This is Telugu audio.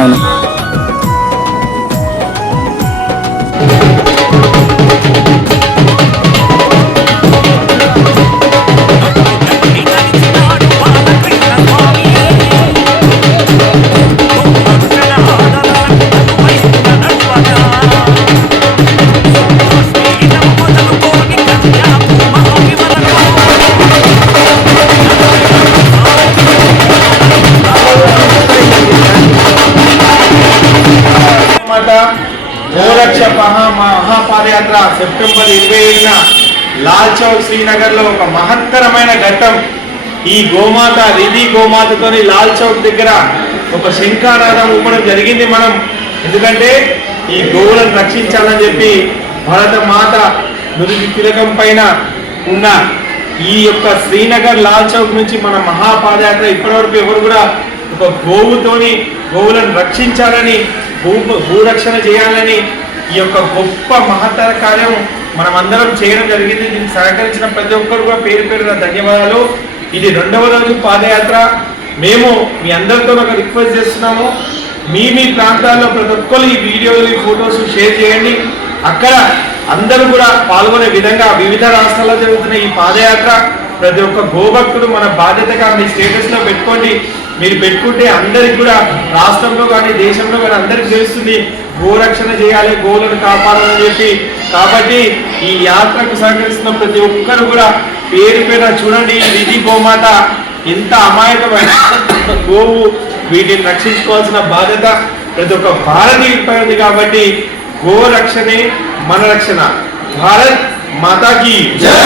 అవును. గోరక్ష మహాపాదయాత్ర సెప్టెంబర్ 27న లాల్ చౌక్ శ్రీనగర్ లో ఒక మహత్తరమైన ఘట్టం. ఈ గోమాత రిధి గోమాతతోని లాల్ చౌక్ దగ్గర ఒక శంఖానాదం ఊపడం జరిగింది. మనం ఎందుకంటే ఈ గోవులను రక్షించాలని చెప్పి భారత మాత నుదుటి తిలకం పైన ఉన్న ఈ యొక్క శ్రీనగర్ లాల్ చౌక్ నుంచి మన మహాపాదయాత్ర ఇప్పటివరకు ఎవరు కూడా ఒక గోవుతోని గోవులను రక్షించాలని భూరక్షణ చేయాలని ఈ యొక్క గొప్ప మహత్తర కార్యం మనం అందరం చేయడం జరిగింది. దీనికి సహకరించిన ప్రతి ఒక్కరు కూడా పేరు పేరున ధన్యవాదాలు. ఇది 2వ రోజు పాదయాత్ర. మేము మీ అందరితో ఒక రిక్వెస్ట్ చేస్తున్నాము, మీ ప్రాంతాల్లో ప్రతి ఒక్కరు ఈ వీడియోలు ఈ ఫొటోస్ షేర్ చేయండి. అక్కడ అందరూ కూడా పాల్గొనే విధంగా వివిధ రాష్ట్రాల్లో జరుగుతున్న ఈ పాదయాత్ర ప్రతి ఒక్క గోభక్తుడు మన బాధ్యతగా మీ స్టేటస్లో పెట్టుకోండి. మీరు పెట్టుకుంటే అందరికి కూడా రాష్ట్రంలో కానీ దేశంలో కానీ అందరికి తెలుస్తుంది గోరక్షణ చేయాలి, గోవులను కాపాడాలని చెప్పి. కాబట్టి ఈ యాత్రకు సహకరిస్తున్న ప్రతి ఒక్కరు కూడా పేరు పేరు చూడండి. ఈ రిధి గోమాత ఎంత అమాయకమైన గోవు, వీటిని రక్షించుకోవాల్సిన బాధ్యత ప్రతి ఒక్క భారతీయుడిపై ఉంది. కాబట్టి గోరక్షణే మన రక్షణ. భారత్ మాతాకి జై.